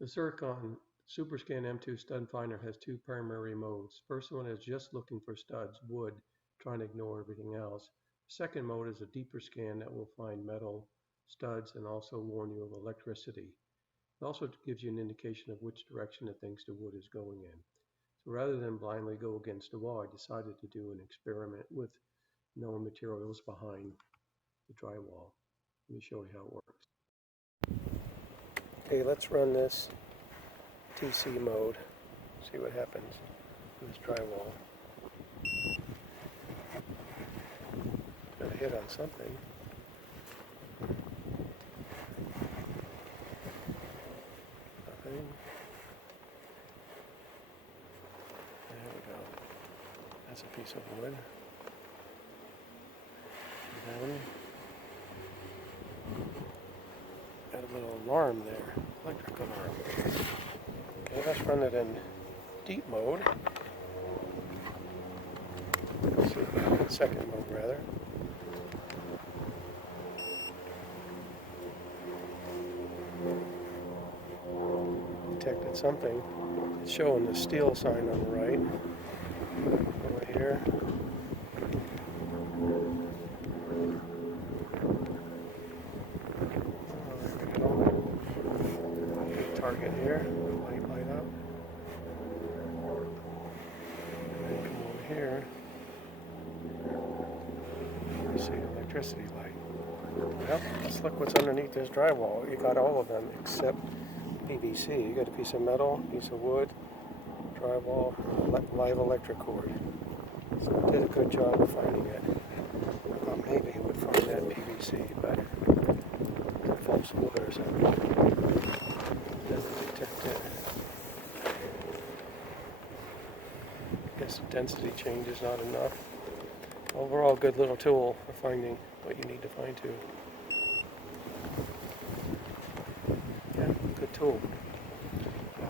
The Zircon SuperScan M2 Stud Finder has two primary modes. First one is just looking for studs, wood, trying to ignore everything else. Second mode is a deeper scan that will find metal, studs, and also warn you of electricity. It also gives you an indication of which direction it thinks the wood is going in. So rather than blindly go against the wall, I decided to do an experiment with known materials behind the drywall. Let me show you how it works. Okay, let's run this TC mode, see what happens with this drywall. Got a hit on something. Nothing. There we go. That's a piece of wood. Down. Got a little alarm there, electric alarm. Okay, let's run it in deep mode. Let's see, second mode rather. Detected something. It's showing the steel sign on the right. Over here. Target here, light up. And then come over here. You see the electricity light. Well, let's look what's underneath this drywall. You got all of them except PVC. You got a piece of metal, piece of wood, drywall, live electric cord. So it did a good job of finding it. I thought maybe it would find that PVC, but false wood or something. Doesn't detect it. I guess the density change is not enough. Overall, good little tool for finding what you need to find too. Yeah, good tool.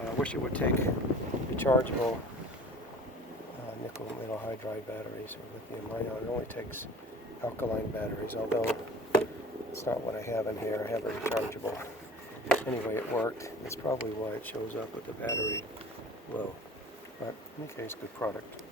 I wish it would take rechargeable nickel metal hydride batteries or lithium ion. It only takes alkaline batteries, although it's not what I have in here. I have a rechargeable. Anyway, it worked. That's probably why it shows up with the battery low. But in any case, good product.